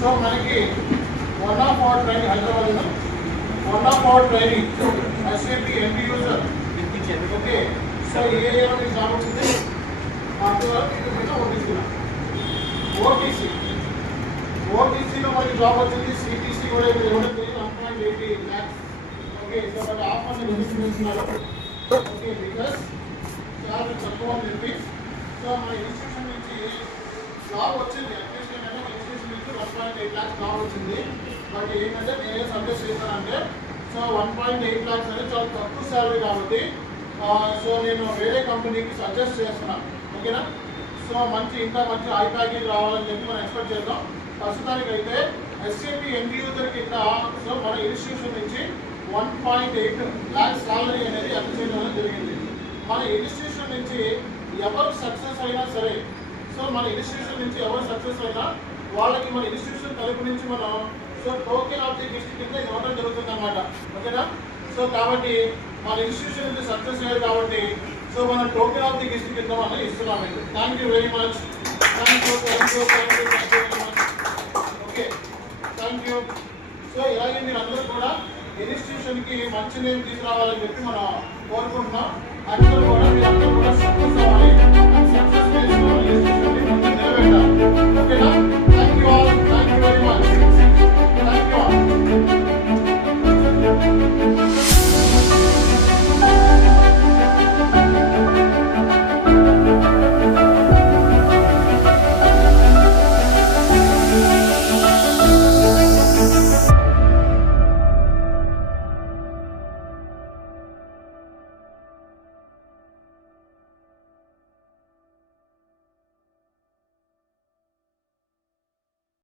So మనకి one of our training హైదరాబాద్లో one of our training SAP MP user okay so ఏ ఏమో మీకు job వచ్చింది మాకు ఇది మీద ఓటీసీలో ఓటీసీ. ఓటీసీలో మనకి జాబ్ వచ్చింది. సిటీసీ కూడా ఇక్కడ ఇవ్వడం తెలియదు. One point eighty lakhs okay so but offer నేను ఎందుకు ఓకే బికాస్ చాలా తక్కువ అని చెప్పి. సో మన ఇన్స్టిట్యూషన్ నుంచి జాబ్ వచ్చింది. అడ్మిషన్ ఏంటంటే ఇన్స్టిట్యూషన్ నుంచి పాయింట్ ఎయిట్ ల్యాక్స్ కావాల్సింది. వచ్చింది బట్ ఏంటంటే నేను ఏం సజెస్ట్ చేశానంటే so one point eight lakhs అనేది చాలా తక్కువ శాలరీ కాబట్టి సో నేను వేరే కంపెనీకి సజెస్ట్ చేస్తున్నాను ఓకేనా సో మంచి ఇంకా మంచి ఐ ప్యాకేజ్ రావాలని చెప్పి మనం ఎక్స్పెక్ట్ చేద్దాం. ప్రస్తుతానికి అయితే ఎస్ఏపి ఎండి యూజర్ కింద సో మన ఇన్స్టిట్యూషన్ నుంచి one point eight lakhs salary అనేది అప్లై చేయడం జరిగింది. మన ఇన్స్టిట్యూషన్ నుంచి ఎవరు సక్సెస్ అయినా సరే సో మన ఇన్స్టిట్యూషన్ నుంచి ఎవరు సక్సెస్ అయినా వాళ్ళకి మన ఇన్స్టిట్యూషన్ తరపు నుంచి మనం so token of the district కింద ఇవ్వడం జరుగుతుంది అనమాట ఓకేనా? సో కాబట్టి మన ఇన్స్టిట్యూషన్ నుంచి సక్సెస్ అయ్యారు కాబట్టి సో మనం టోకెన్ ఆఫ్ ది డిస్ట్రిక్ట్ కింద మనం ఇస్తున్నాం thank you very much thank you thank you thank you thank you very much okay thank you so ఇలాగే మీరు అందరూ కూడా ఇన్స్టిట్యూషన్కి మంచి నేమ్ తీసుకురావాలని చెప్పి మనం కోరుకుంటున్నాం. అందరూ కూడా